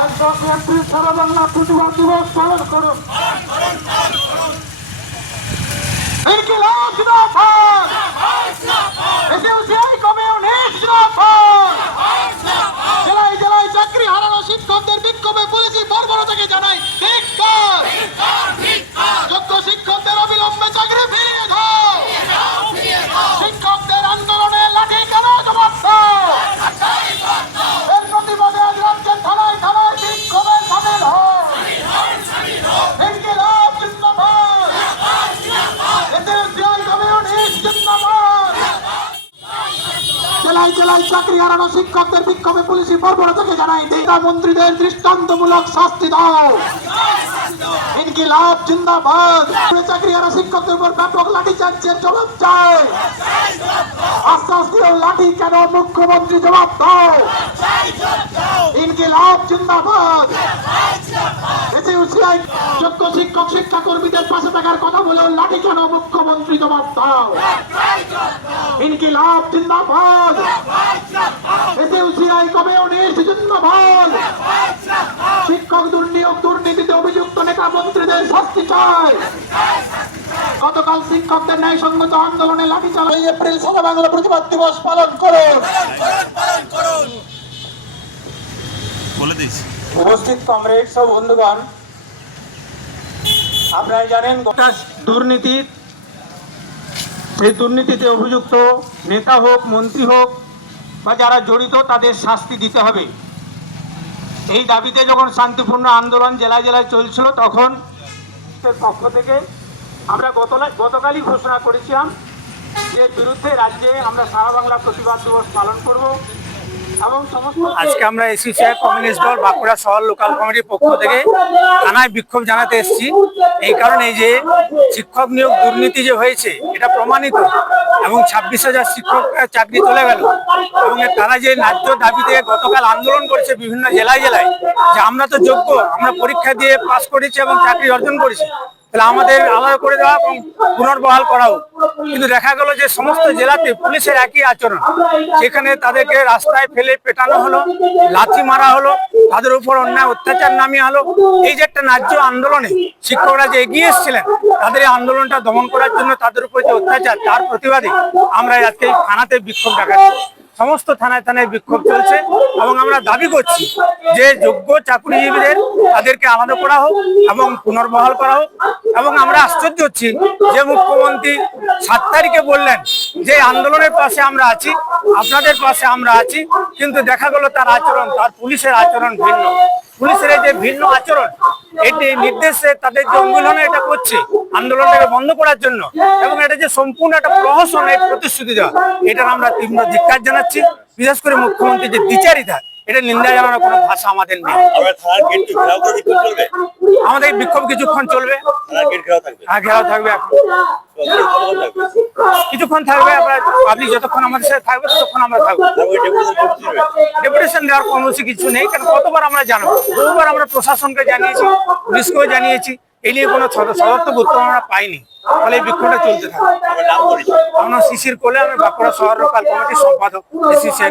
আজ দশই এপ্রিল সারা বাংলা প্রতিবাদ দিবস পালন করুন। জেলায় জেলায় চাকরি হারানো শিক্ষকদের বিক্ষোভে পুলিশি বর্বরতাকে জানাই নেতা মন্ত্রীদের দৃষ্টান্তমূলক শাস্তি দাও। ইনকিলাব জিন্দাবাদ। চাকরি হারা শিক্ষকদের উপর ব্যাপক লাঠি চার্জের জবাব চাই। আশ্বাস দিও লাঠি কেন মুখ্যমন্ত্রী জবাব দাও। ইনকিলাব জিন্দাবাদ। এসইউসিআই যোগ্য শিক্ষক শিক্ষা কর্মীদের পাশে থাকার কথা বলেও লাঠি কেন মুখ্যমন্ত্রী জবাব দাও। ইনকিলাব জিন্দাবাদ। এসইউসিআই কমিউনিস্ট জিন্দাবাদ। শিক্ষক দুর্নিয়োগ দুর্নীতিতে অভিযুক্ত নেতা মন্ত্রীদের শাস্তি চায় গতকাল শিক্ষকদের ন্যায়সঙ্গত আন্দোলনে লাঠি চালাই এপ্রিল সারা বাংলা প্রতিবাদ দিবস পালন করুন। উপস্থিত কমরেডস ও বন্ধুগণ আপনারা জানেন গোটা দুর্নীতি সেই দুর্নীতিতে অভিযুক্ত নেতা হোক, মন্ত্রী হোক, বা যারা জড়িত তাদের শাস্তি দিতে হবে। এই দাবিতে যখন শান্তিপূর্ণ আন্দোলন জেলায় জেলায় চলছিল, তখন পক্ষ থেকে আমরা গত গতকালই ঘোষণা করেছিলাম যে, বিরুদ্ধে রাজ্যে আমরা সারা বাংলা প্রতিবাদ দিবস পালন করব। আজকে আমরা এসিসিআই কমিউনিস্ট দল বাঁকুড়া শহর লোকাল কমিটির পক্ষ থেকে। থানায় বিক্ষোভ জানাতে এসেছি। এই কারণে যে শিক্ষক নিয়োগ দুর্নীতি যে হয়েছে, এটা প্রমাণিত এবং ছাব্বিশ হাজার শিক্ষক চাকরি চলে গেল। এবং তারা যে ন্যায্য দাবিতে গতকাল আন্দোলন করেছে বিভিন্ন জেলায় জেলায়, যে আমরা তো যোগ্য, আমরা পরীক্ষা দিয়ে পাশ করেছি এবং চাকরি অর্জন করেছি। তাহলে আমাদের আলাদা করে দেওয়া এবং পুনর্বহাল করা হোক কিন্তু দেখা গেল যে সমস্ত জেলাতে পুলিশের একই আচরণ। সেখানে তাদেরকে রাস্তায় ফেলে পেটানো হলো, লাথি মারা হলো, তাদের উপর অন্যায় অত্যাচার নামিয়ে হলো এই যে একটা ন্যায্য আন্দোলনে শিক্ষকরা যে এগিয়ে এসেছিলেন, তাদের এই আন্দোলনটা দমন করার জন্য তাদের উপর যে অত্যাচার, তার প্রতিবাদে আমরা আজকে থানাতে বিক্ষোভ দেখাচ্ছি। সমস্ত থানায় থানায় বিক্ষোভ চলছে এবং আমরা দাবি করছি যে যোগ্য চাকরিজীবীদের তাদেরকে আলাদা করা হোক এবং পুনর্বহাল করা হোক। এবং আমরা আশ্চর্য হচ্ছি যে মুখ্যমন্ত্রী সাত তারিখে বললেন যে আন্দোলনের পাশে আমরা আছি, আপনাদের পাশে আমরা আছি, কিন্তু দেখা গেল তার আচরণ, তার পুলিশের আচরণ ভিন্ন। পুলিশের এই যে ভিন্ন আচরণ, এটি নির্দেশে তাদের যে এটা করছে আন্দোলনটাকে বন্ধ করার জন্য এবং এটা যে সম্পূর্ণ একটা প্রহসন এই প্রতিশ্রুতি দেওয়া এটার আমরা তীব্র ধিক্কার জানাচ্ছি। বিশেষ করে মুখ্যমন্ত্রী যে দ্বিচারিতা এটা নিন্দা জানানোর কোনো ভাষা আমাদের নেই। আমাদের বিক্ষোভ কিছুক্ষণ চলবে। ঘেরাও থাকবে? থাকবে কিছুক্ষণ থাকবে আমরা পাবলিক যতক্ষণ আমাদের সাথে থাকবে ততক্ষণ আমরা থাকব। ডেপুটেশন দেওয়ার কর্মসূচি কিছু নেই কারণ কতবার আমরা জানাব? বহুবার আমরা প্রশাসনকে জানিয়েছি পুলিশকেও জানিয়েছি এই নিয়ে কোনো সদ- সদর্থক উত্তর আমরা পাইনি। ফলে এই বিক্ষোভটা চলতে থাকে আমার শিশির কোলে আমি বাঁকুড়া শহর লোকাল কমিটির সম্পাদক, এসিসিআই